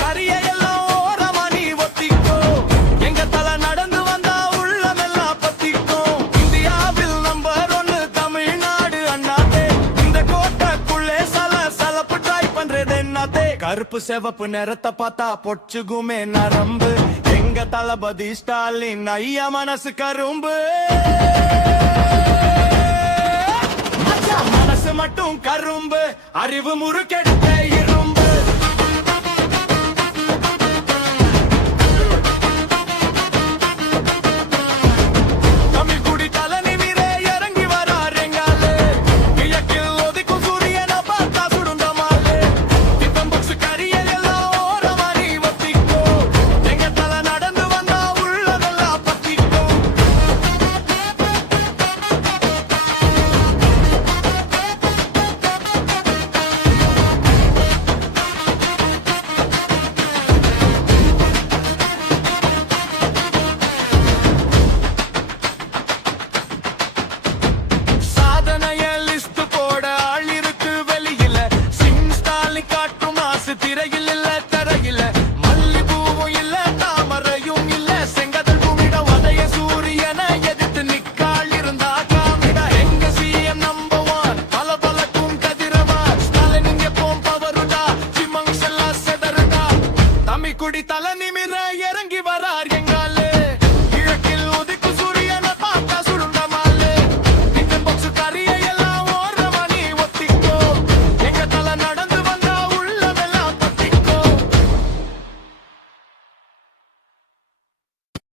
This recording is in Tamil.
கரியெல்லாம் ஓரமா நீ ஒத்திக்கோ. எங்க தல நடந்து வந்தா உள்ளமெல்லாம் பத்திக்கும். இந்தியாவில் நம்பர் 1 தமிழ்நாடு அண்ணாதே. இந்த கோட்டைக்குள்ளே சலப்பு ட்ரை பண்றது என்னதே. கருப்பு சிவப்பு நிறத்தை பார்த்தா பொச்சுகுமே நரம்பு. எங்க தளபதி ஸ்டாலின் ஐயா மனசு கரும்பு. மனசு மட்டும் கரும்பு, அறிவு முறுக்கெடுத்த இரும்பு. தமிழ் குடி தலை நிமிர இறங்கி வராருங்காலு. கிழக்கில் ஒதுக்கும் சூரியனை பார்த்தா சுடுந்தமாலு. டிஃபன் பாக்ஸ் கரியல் எல்லாம் ஓரமா நீ ஒத்திக்கோ. எங்க தலை நடந்து வந்தா உள்ளதெல்லாம் பத்திக்கும். திரையில் இல்ல தரையில் மல்லிபூவும் இல்ல தாமரையும் இல்ல. செங்கதல் பூமிட உதய சூரியனை எதிர்த்து நிக்காள் இருந்தா காமிட. எங்க சிஎம் நம்பர் 1 பல பலக்கும் கதிரவா. ஸ்டாலின் இங்க போம் பவருடா. சிமங்ஸ் எல்லாம் செதறுடா. தமிழ் குடி தலை நிமிர